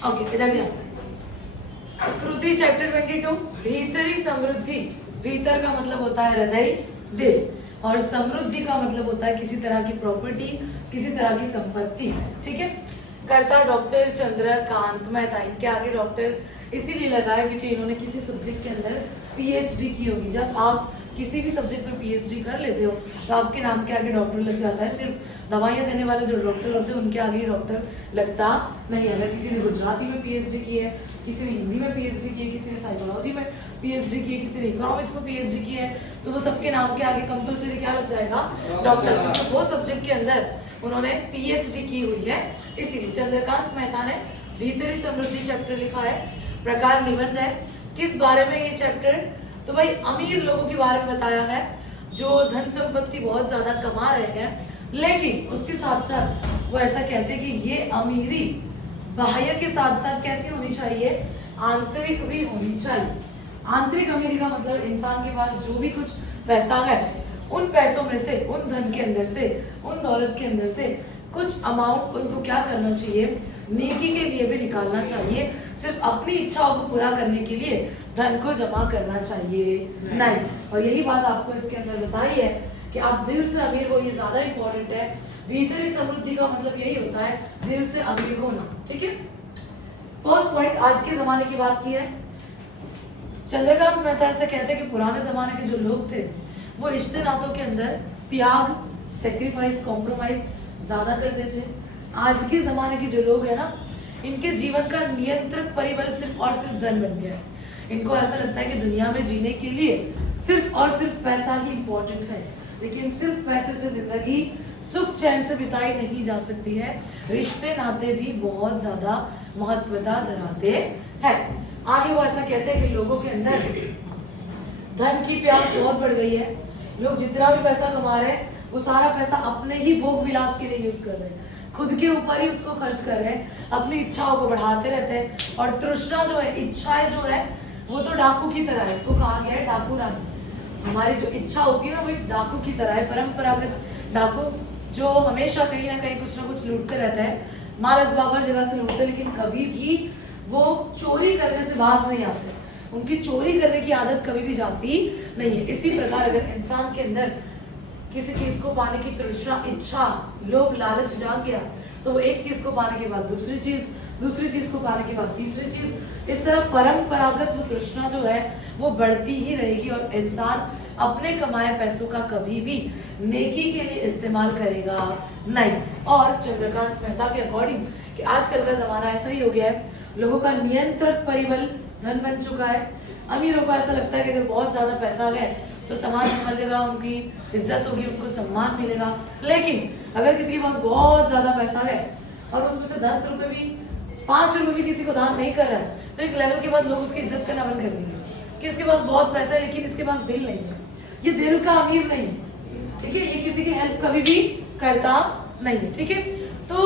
Okay, इधर ध्यान। कृति chapter 22, भीतरी समृद्धि। भीतर का मतलब होता है हृदय, दिल, और समृद्धि का मतलब होता है किसी तरह की प्रॉपर्टी, किसी तरह की संपत्ति। ठीक है। करता डॉक्टर चंद्रकांत मेहता। इनके आगे डॉक्टर इसीलिए लगाया क्योंकि इन्होंने किसी सब्जेक्ट के अंदर पीएचडी की होगी। जब आप किसी भी सब्जेक्ट में पीएचडी कर लेते हो तो आपके नाम के आगे डॉक्टर लग जाता है। सिर्फ दवाइयाँ देने वाले जो डॉक्टर होते हैं उनके आगे ही डॉक्टर लगता नहीं है। अगर किसी ने गुजराती में पीएचडी की है, किसी ने हिंदी में पीएचडी की है, किसी ने साइकोलॉजी में पीएचडी की है, किसी ने इकोनॉमिक्स में पीएचडी की है, तो वो सबके नाम के आगे कंपलसरी क्या लग जाएगा? डॉक्टर। क्योंकि वो सब्जेक्ट के अंदर उन्होंने पीएचडी की हुई है। इसीलिए चंद्रकांत मेहता ने भीतरी समृद्धि चैप्टर लिखा है। प्रकार निबंध है। किस बारे में ये चैप्टर? तो भाई अमीर लोगों के बारे में बताया है जो धन संपत्ति बहुत ज्यादा कमा रहे हैं, लेकिन उसके साथ साथ वो ऐसा कहते हैं कि ये अमीरी बाह्य के साथ साथ कैसी होनी चाहिए? आंतरिक भी होनी चाहिए। आंतरिक अमीरी का मतलब इंसान के पास जो भी कुछ पैसा है, उन पैसों में से, उन धन के अंदर से, उन दौलत के अंदर से कुछ अमाउंट उनको क्या करना चाहिए? नेकी के लिए भी निकालना चाहिए। सिर्फ अपनी इच्छाओं को पूरा करने के लिए धन को जमा करना चाहिए नहीं। और यही बात आपको इसके अंदर बताई है कि आप दिल से अमीर हो, ये ज्यादा इंपॉर्टेंट है। भीतरी समृद्धि का मतलब यही होता है दिल से अमीर होना। ठीक है। फर्स्ट पॉइंट, आज के जमाने की बात की है। चंद्रकांत मेहता ऐसा कहते हैं कि पुराने जमाने के जो लोग थे वो रिश्ते नातों के अंदर त्याग, सेक्रीफाइस, कॉम्प्रोमाइज ज्यादा करते थे। आज के जमाने के जो लोग हैं ना, इनके जीवन का नियंत्रक परिबल सिर्फ और सिर्फ धन बन गया है। इनको ऐसा लगता है कि दुनिया में जीने के लिए सिर्फ और सिर्फ पैसा ही इम्पोर्टेंट है, लेकिन सिर्फ पैसे से जिंदगी सुख चैन से बिताई नहीं जा सकती है। रिश्ते नाते भी बहुत ज्यादा महत्वता धराते हैं। आगे वो ऐसा कहते हैं कि लोगों के अंदर धन की प्यास बहुत बढ़ गई है। लोग जितना भी पैसा कमा रहे हैं वो सारा पैसा अपने ही भोग विलास के लिए यूज कर रहे हैं, खुद के ऊपर ही उसको खर्च कर रहे हैं, अपनी इच्छाओं को बढ़ाते रहते हैं। और तृष्णा जो है, इच्छाएं जो है, वो तो डाकू की तरह है। इसको कहा गया है डाकू रानी। हमारी जो इच्छा होती है ना, वो एक डाकू की तरह है। परंपरागत डाकू जो हमेशा कहीं ना कहीं कुछ ना कुछ लूटते रहता है, माल असबाब हर जगह से लूटते, लेकिन कभी भी वो चोरी करने से बाज नहीं आते। उनकी चोरी करने की आदत कभी भी जाती नहीं है। इसी प्रकार अगर इंसान के अंदर किसी चीज को पाने की तृष्णा, इच्छा, लोभ, लालच जाग गया तो वो एक चीज को पाने के बाद दूसरी चीज को पाने के बाद तीसरी चीज, इस तरह परंपरागत वो तृष्णा जो है वो बढ़ती ही रहेगी और इंसान अपने कमाए पैसों का कभी भी नेकी के लिए इस्तेमाल करेगा नहीं। और चंद्रकांत मेहता के अकॉर्डिंग कि आजकल का जमाना ऐसा ही हो गया है, लोगों का नियंत्रक परिबल धन बन चुका है। अमीरों को ऐसा लगता है कि अगर बहुत ज्यादा पैसा आ गया तो समाज में हर जगह उनकी इज्जत होगी, उनको सम्मान मिलेगा। लेकिन अगर किसी के पास बहुत ज्यादा पैसा है और उसमें से 10 रुपए भी, 5 रुपए भी किसी को दान नहीं कर रहा है, तो एक लेवल के बाद लोग उसकी इज्जत करना बंद कर देंगे कि इसके पास बहुत पैसा है लेकिन इसके पास दिल नहीं है, ये दिल का अमीर नहीं है। ठीक है। ये किसी की हेल्प कभी भी करता नहीं है। ठीक है। तो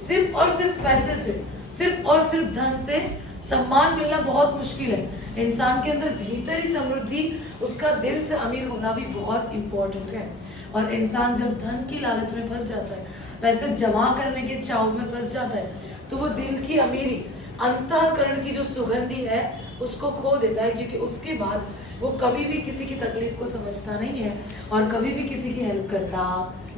सिर्फ और सिर्फ पैसे से, सिर्फ और सिर्फ धन से सम्मान मिलना बहुत मुश्किल है। इंसान के अंदर भीतरी समृद्धि, उसका दिल से अमीर होना भी बहुत इंपॉर्टेंट है। और इंसान जब धन की लालच में फंस जाता है, पैसे जमा करने के चाव में फंस जाता है, तो वो दिल की अमीरी, अंतःकरण की जो सुगंधी है उसको खो देता है, क्योंकि उसके बाद वो कभी भी किसी की तकलीफ को समझता नहीं है और कभी भी किसी की हेल्प करता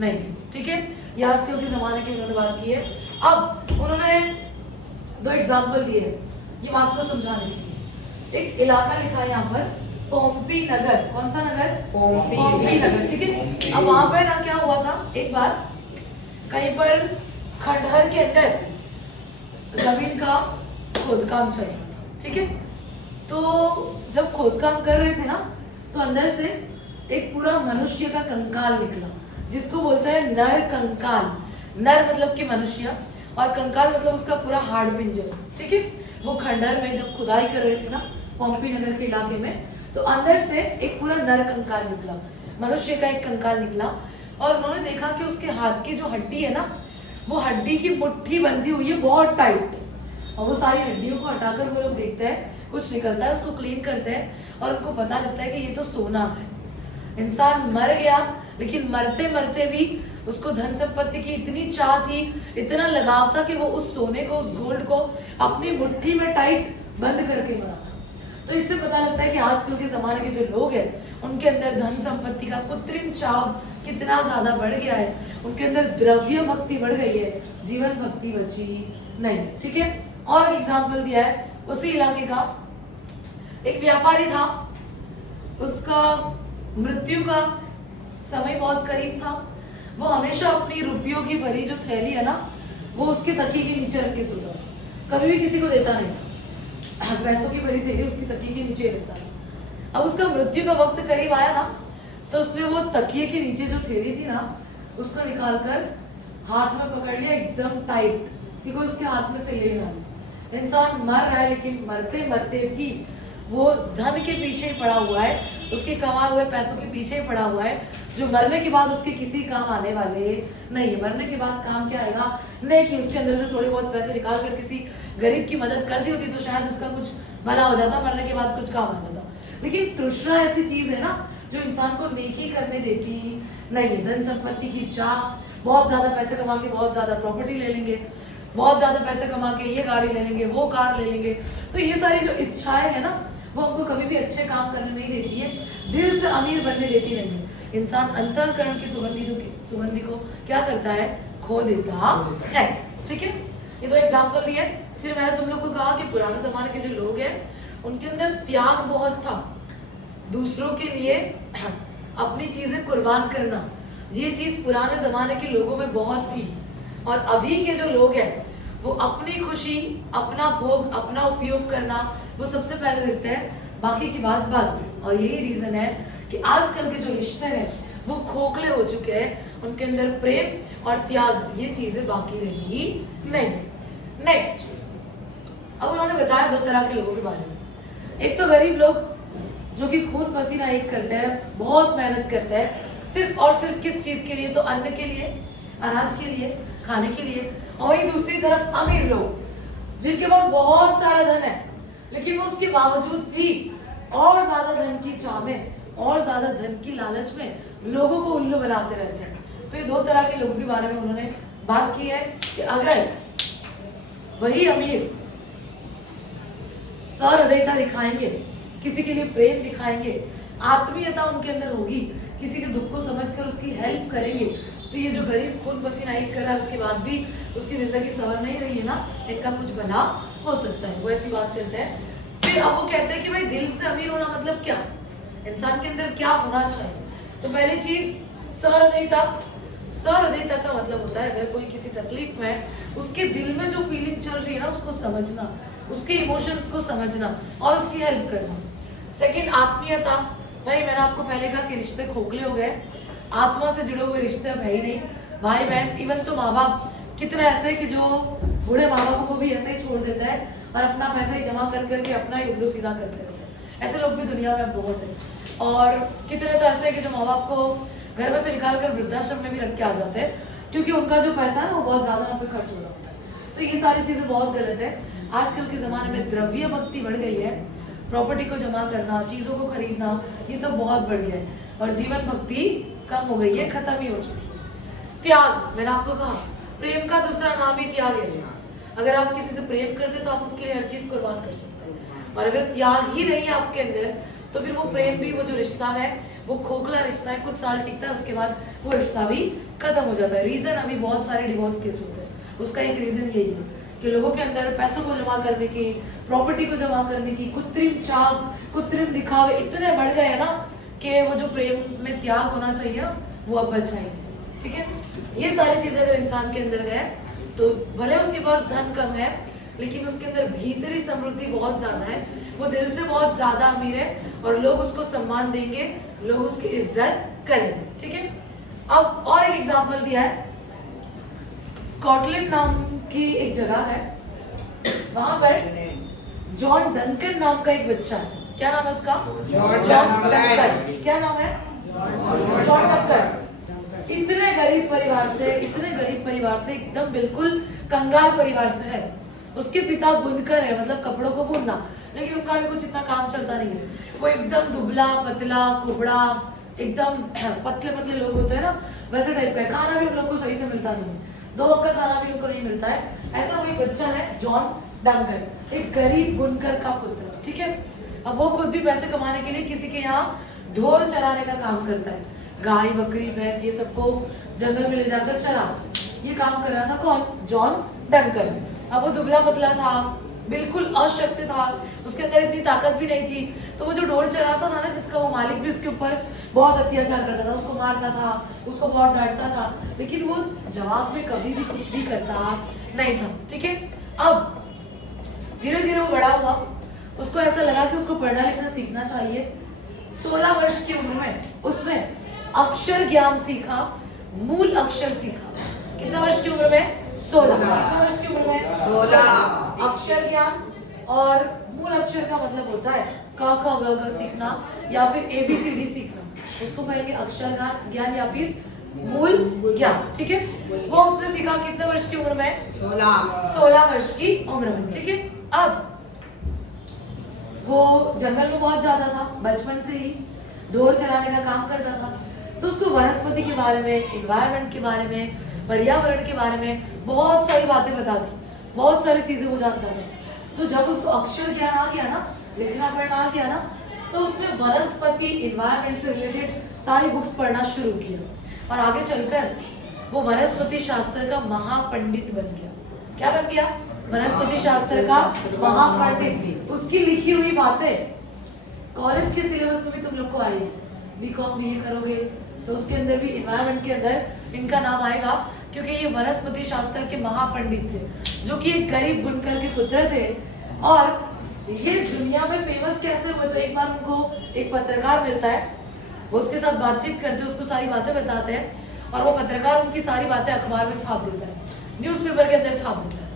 नहीं। ठीक है। ये आजकल के जमाने की उन्होंने बात की है। अब उन्होंने 2 एग्जाम्पल दिए हैं ये बात को समझाने के लिए। एक इलाका लिखा है यहाँ पर, पोम्पी नगर। कौन सा नगर? पोम्पी नगर। ठीक है। अब वहां पर ना क्या हुआ था, एक बार कहीं पर खंडहर के अंदर जमीन का खोदकाम चल रहा था। ठीक है। तो जब खोदकाम कर रहे थे ना, तो अंदर से एक पूरा मनुष्य का कंकाल निकला, जिसको बोलते हैं नर कंकाल। नर मतलब कि मनुष्य और कंकाल मतलब उसका पूरा हाड़ पिंजर। ठीक है। वो खंडहर में जब खुदाई कर रहे थे ना पोम्पी नगर के इलाके में, तो अंदर से एक पूरा नर कंकाल निकला, मनुष्य का एक कंकाल निकला। और उन्होंने देखा कि उसके हाथ की जो हड्डी है ना, वो हड्डी की मुट्ठी बंधी हुई है बहुत टाइट। और वो सारी हड्डियों को हटाकर वो लोग देखते हैं, कुछ निकलता है, उसको क्लीन करते हैं और उनको पता लगता है कि ये तो सोना है। इंसान मर गया, लेकिन मरते मरते भी उसको धन संपत्ति की इतनी चाह थी, इतना लगाव था कि वो उस सोने को, उस गोल्ड को अपनी मुट्ठी में टाइट बंद करके मरा था। तो इससे पता लगता है कि आजकल के जमाने के जो लोग हैं उनके अंदर धन संपत्ति का कृत्रिम चाव कितना ज्यादा बढ़ गया है, उनके अंदर द्रव्य भक्ति बढ़ गई है, जीवन भक्ति बची नहीं। ठीक है, और एग्जाम्पल दिया है उसी इलाके का। एक व्यापारी था, उसका मृत्यु का समय बहुत करीब था। वो हमेशा अपनी रुपयों की भरी जो थैली है ना, वो उसके तकिए के नीचे रख के सोता, कभी भी किसी को देता नहीं था। पैसों की भरी थैली उसकी तकिए के नीचे रखता था। अब उसका मृत्यु का वक्त करीब आया ना, तो उसने वो तकिए के नीचे जो थैली थी ना, उसको निकाल कर हाथ में पकड़ लिया एकदम टाइट, क्योंकि उसके हाथ में से ले ना ले। इंसान मर रहा है, लेकिन मरते मरते भी वो धन के पीछे ही पड़ा हुआ है, उसके कमाए हुए पैसों के पीछे ही पड़ा हुआ है, जो मरने के बाद उसके किसी काम आने वाले नहीं है। मरने के बाद काम क्या आएगा, नहीं कि उसके अंदर से थोड़े बहुत पैसे निकाल कर किसी गरीब की मदद कर दी होती तो शायद उसका कुछ भला हो जाता, मरने के बाद कुछ काम आ जाता। लेकिन तृष्णा ऐसी चीज है ना जो इंसान को नेकी करने देती नहीं है। धन संपत्ति की चाह, बहुत ज्यादा पैसे कमा के बहुत ज्यादा प्रॉपर्टी ले लेंगे, बहुत ज्यादा पैसे कमा के ये गाड़ी ले लेंगे, वो कार ले लेंगे। तो ये सारी जो इच्छाएं है ना, वो हमको कभी भी अच्छे काम करने नहीं देती है, दिल से अमीर बनने देती नहीं है। इंसान अंतःकरण की सुगंधी को क्या करता है, खो देता है। ठीक है, ये दो एग्जाम्पल दिए। फिर मैंने तुम लोग को कहा कि पुराने जमाने के जो लोग हैं उनके अंदर त्याग बहुत था, दूसरों के लिए अपनी चीजें कुर्बान करना, ये चीज पुराने जमाने के लोगों में बहुत थी। और अभी के जो लोग हैं वो अपनी खुशी, अपना भोग, अपना उपयोग करना वो सबसे पहले देखते हैं, बाकी की बात बाद में। और यही रीजन है कि आजकल के जो रिश्ते हैं वो खोखले हो चुके हैं, उनके अंदर प्रेम और त्याग ये चीजें बाकी रही नहीं। नेक्स्ट, अब उन्होंने बताया दो तरह के लोगों के बारे में। एक तो गरीब लोग जो कि खून पसीना एक करते हैं, बहुत मेहनत करते हैं, सिर्फ और सिर्फ किस चीज के लिए, तो अन्न के लिए, अनाज के लिए, खाने के लिए। और वही दूसरी तरफ अमीर लोग जिनके पास बहुत सारा धन है, लेकिन वो उसके बावजूद भी और ज्यादा धन की चाह में और ज्यादा धन की लालच में लोगों को उल्लू बनाते रहते हैं। तो ये दो तरह के लोगों के बारे में उन्होंने बात की है कि अगर वही अमीर सहृदयता दिखाएंगे, किसी के लिए प्रेम दिखाएंगे, आत्मीयता उनके अंदर होगी, किसी के दुख को समझकर उसकी हेल्प करेंगे, तो ये जो गरीब खून पसीना एक कर रहा है उसके बाद भी उसकी जिंदगी सवर नहीं रही है ना, इनका कुछ बना हो सकता है। वो ऐसी बात करते हैं। फिर अब वो कहते हैं कि भाई दिल से अमीर होना मतलब क्या, इंसान के अंदर क्या होना चाहिए। तो पहली चीज सहृदयता। सहृदयता का मतलब होता है अगर कोई किसी तकलीफ में है, उसके दिल में जो फीलिंग चल रही है ना उसको समझना, उसके इमोशंस को समझना और उसकी हेल्प करना। सेकंड, आत्मीयता। भाई मैंने आपको पहले कहा कि रिश्ते खोखले हो गए, आत्मा से जुड़े हुए रिश्ते अब है ही नहीं। भाई बहन, इवन तो माँ बाप कितने ऐसे हैं कि जो बूढ़े माँ बापों को भी ऐसे ही छोड़ देता है और अपना पैसा ही जमा कर करके अपना ही उल्लू सीधा करते रहते हैं। ऐसे लोग भी दुनिया में बहुत है। और कितने तो ऐसे हैं कि जो माँ बाप को घर में से निकाल कर वृद्धाश्रम में भी रख के आ जाते हैं, क्योंकि उनका जो पैसा है वो बहुत ज्यादा उन पर खर्च हो रहा होता है। तो ये सारी चीजें बहुत गलत है। आजकल के जमाने में द्रव्य भक्ति बढ़ गई है, प्रॉपर्टी को जमा करना, चीजों को खरीदना, ये सब बहुत बढ़ गया है और जीवन भक्ति कम हो गई है, खत्म ही हो चुकी है। त्याग, मैंने आपको कहा प्रेम का दूसरा नाम ही त्याग है। अगर आप किसी से प्रेम करते हैं तो आप उसके लिए हर चीज कुर्बान कर सकते हैं, और अगर त्याग ही नहीं है आपके अंदर तो फिर वो प्रेम भी, वो जो रिश्ता है वो खोखला रिश्ता है, कुछ साल टिकता है, उसके बाद वो रिश्ता भी खत्म हो जाता है। रीजन अभी बहुत सारे डिवोर्स केस होते हैं, उसका एक रीजन यही है कि लोगों के अंदर पैसों को जमा करने की, प्रॉपर्टी को जमा करने की कृत्रिम चाह, कृत्रिम दिखावे इतने बढ़ गए हैं ना कि वो जो प्रेम में त्याग होना चाहिए वो अब बचा ही नहीं। ठीक है, ये सारी चीजें अगर इंसान के अंदर है तो भले उसके पास धन कम है लेकिन उसके अंदर भीतरी समृद्धि बहुत ज्यादा है, वो दिल से बहुत ज्यादा अमीर है और लोग उसको सम्मान देंगे, लोग उसकी इज्जत करेंगे। ठीक है, अब और एक एग्जांपल दिया है, स्कॉटलैंड नाम की एक जगह है, वहां पर जॉन डंकन नाम का एक बच्चा है। क्या नाम है उसका? John Duncan. क्या नाम है? John Duncan. इतने गरीब परिवार से, इतने गरीब परिवार से, एकदम बिल्कुल कंगाल परिवार से है। उसके पिता बुनकर है, मतलब कपड़ों को बुनना, लेकिन उनका भी कुछ इतना काम चलता नहीं है। वो एकदम दुबला पतला कुबड़ा, एकदम पतले पतले लोग होते हैं ना, वैसे टाइप का है। खाना भी हम लोग को सही से मिलता नहीं, 2 वक्त का खाना भी उनको नहीं मिलता है। ऐसा कोई बच्चा है जॉन डंकन, एक गरीब बुनकर का पुत्र, ठीक है। अब वो खुद भी पैसे कमाने के लिए किसी के यहाँ ढोर चराने का काम करता है, गाय बकरी भैंस ये सबको जंगल में ले जाकर चरा, ये काम कर रहा था कौन? John Duncan. अब वो दुबला पतला था, बिल्कुल अशक्त था, उसके अंदर इतनी ताकत भी नहीं थी। तो वो जो ढोर चराता था ना, जिसका वो मालिक भी उसके ऊपर बहुत अत्याचार करता था, उसको मारता था, उसको बहुत डांटता था, लेकिन वो जवाब में कभी भी कुछ भी करता नहीं था, ठीक है। अब धीरे धीरे वो बड़ा हुआ, उसको ऐसा लगा कि उसको पढ़ना लिखना सीखना चाहिए। 16 वर्ष की उम्र में उसने अक्षर ज्ञान सीखा, मूल अक्षर सीखा। कितना वर्ष की उम्र में? 16। कितना वर्ष की उम्र में? 16। अक्षर ज्ञान और मूल अक्षर का मतलब होता है क ख ग घ सीखना या फिर ABCD सीखना, उसको कहेंगे अक्षर ज्ञान या फिर मूल ज्ञान, ठीक है। वो उसने सीखा कितने वर्ष की उम्र में? 16 वर्ष की उम्र में, ठीक है। अब वो जंगल में बहुत जाता था, बचपन से ही ढोर चराने का काम करता था, तो उसको वनस्पति के बारे में, एनवायरनमेंट के बारे में, पर्यावरण के बारे में बहुत सारी बातें पता थी, बहुत सारी चीजें वो जानता था। तो जब उसको अक्षर ज्ञान आ गया ना, लिखना पढ़ना आ गया ना, तो उसने वनस्पति एनवायरनमेंट से रिलेटेड सारी बुक्स पढ़ना शुरू किया और आगे चलकर वो वनस्पति शास्त्र का महापंडित बन गया। क्या बन गया? वनस्पति शास्त्र का महापंडित। उसकी लिखी हुई बातें कॉलेज के सिलेबस में भी तुम लोग को आएगी, BCom BA करोगे तो उसके अंदर भी एनवायरनमेंट के अंदर इनका नाम आएगा, क्योंकि ये वनस्पति शास्त्र के महापंडित थे, जो कि एक गरीब बुनकर के पुत्र थे। और ये दुनिया में फेमस कैसे हुए? तो एक बार उनको एक पत्रकार मिलता है, वो उसके साथ बातचीत करते हैं, उसको सारी बातें बताते हैं और वो पत्रकार उनकी सारी बातें अखबार में छाप देता है, न्यूज़पेपर के अंदर छाप देता है।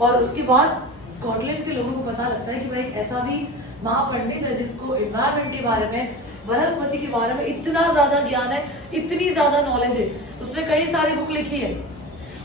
और उसके बाद स्कॉटलैंड के लोगों को पता लगता है कि भाई ऐसा भी महापंडित है जिसको एनवायरनमेंट के बारे में, वनस्पति के बारे में इतना ज्यादा ज्ञान है, इतनी ज्यादा नॉलेज है, उसने कई सारी बुक लिखी है।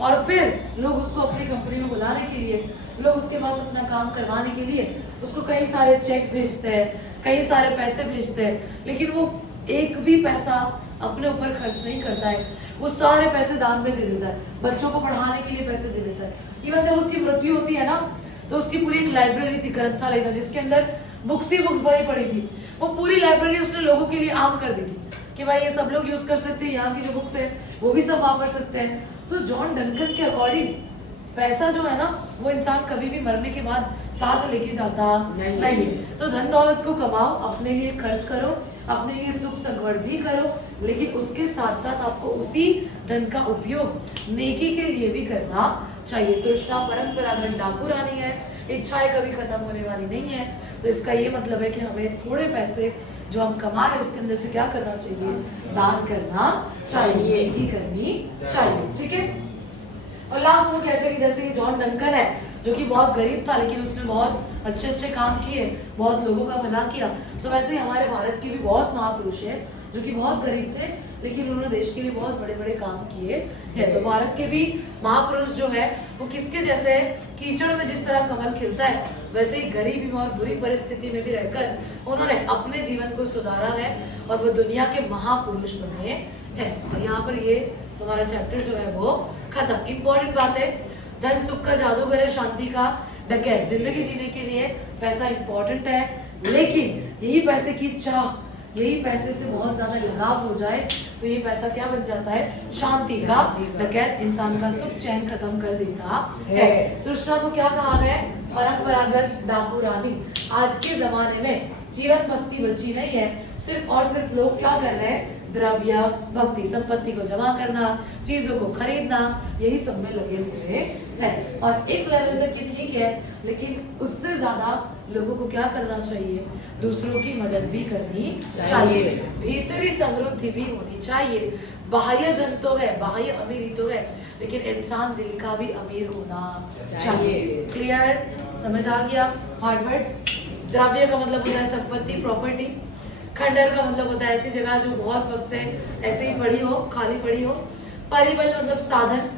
और फिर लोग उसको अपनी कंपनी में बुलाने के लिए, लोग उसके पास अपना काम करवाने के लिए उसको कई सारे चेक भेजते हैं, कई सारे पैसे भेजते हैं, लेकिन वो एक भी पैसा अपने ऊपर खर्च नहीं करता है। वो सारे पैसे दान में दे देता है, बच्चों को पढ़ाने के लिए पैसे दे देता है। इवन जब उसकी मृत्यु होती है ना, तो उसकी पूरी एक लाइब्रेरी थी, ग्रंथालय था, जिसके अंदर बुक्स ही बुक्स भरी पड़ी थी। वो पूरी लाइब्रेरी उसने लोगों के लिए आम कर दी थी कि भाई ये सब लोग यूज कर सकते हैं, यहाँ की जो बुक्स है वो भी सब वापस सकते हैं। तो जॉन डंकन के अकॉर्डिंग पैसा जो है ना, वो इंसान कभी भी मरने के बाद साथ लेके जाता नहीं। तो धन दौलत को कमाओ, अपने लिए खर्च करो, अपने लिए सुख सगवड़ भी करो, लेकिन उसके साथ साथ आपको उसी धन का उपयोग नेकी के लिए भी करना चाहिए। तृष्णा परंपरागत डाकू रानी है, इच्छाएं कभी खत्म होने वाली नहीं है। तो इसका ये मतलब है कि हमें थोड़े पैसे जो हम कमा रहे हैं उसके अंदर से क्या करना चाहिए? दान करना चाहिए, नेकी करनी चाहिए, ठीक है। और लास्ट वो कहते हैं कि जैसे कि जॉन डंकन है, जो कि बहुत गरीब था लेकिन उसने बहुत अच्छे अच्छे काम किए, बहुत लोगों का भला किया, तो वैसे ही हमारे भारत के भी बहुत महापुरुष हैं जो कि बहुत गरीब थे लेकिन उन्होंने देश के लिए बहुत बड़े बड़े काम किए हैं। तो भारत के भी महापुरुष जो है वो किसके जैसे है? कीचड़ में जिस तरह कमल खिलता है, वैसे ही गरीबी में और बुरी परिस्थिति में भी रहकर उन्होंने अपने जीवन को सुधारा है और वो दुनिया के महापुरुष बने हैं। और यहाँ पर ये तुम्हारा चैप्टर जो है वो खत्म। इंपॉर्टेंट बात है, धन सुख का जादूगर है, शांति का डकैत। जिंदगी जीने के लिए पैसा इंपॉर्टेंट है, लेकिन यही पैसे की चाह, यही पैसे से बहुत ज्यादा लगाव हो जाए तो ये पैसा क्या बन जाता है? शांति का डकैत, इंसान का सुख चैन खत्म कर देता है। तृष्णा को क्या कहा गया? परंपरागत डाकू रानी। आज के जमाने में जीवन भक्ति बची नहीं है, सिर्फ और सिर्फ लोग क्या कर रहे हैं? द्रव्य भक्ति, संपत्ति को जमा करना, चीजों को खरीदना, यही सब में लगे हुए हैं। और एक लेवल तक ये ठीक है, लेकिन उससे ज्यादा लोगों को क्या करना चाहिए? दूसरों की मदद भी करनी चाहिए, भीतरी समृद्धि भी होनी चाहिए। बाह्य धन तो है, बाह्य अमीरी तो है, लेकिन इंसान दिल का भी अमीर होना चाहिए। क्लियर? समझ आ गया? Hard words. द्रव्य का मतलब होता है संपत्ति, प्रॉपर्टी। खंडर का मतलब होता है ऐसी जगह जो बहुत वक्त से ऐसे ही पड़ी हो, खाली पड़ी हो। परिबल मतलब साधन,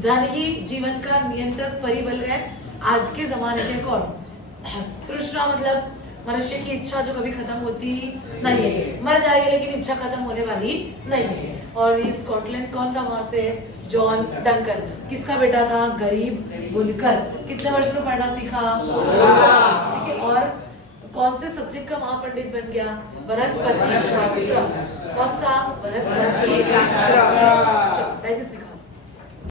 धन ही जीवन का नियंत्रक परिबल है आज के जमाने के अकॉर्डिंग। तृष्णा मतलब मनुष्य की इच्छा जो कभी खत्म होती नहीं है, मर जाएगा लेकिन इच्छा खत्म होने वाली नहीं है। और ये स्कॉटलैंड कौन था वहां से? John Duncan. किसका बेटा था? गरीब बुनकर। कितने वर्ष में पढ़ना सीखा? ठीक है। और कौन से सब्जेक्ट का महापंडित बन गया? वनस्पति शास्त्र। कौन सा? वनस्पति शास्त्र।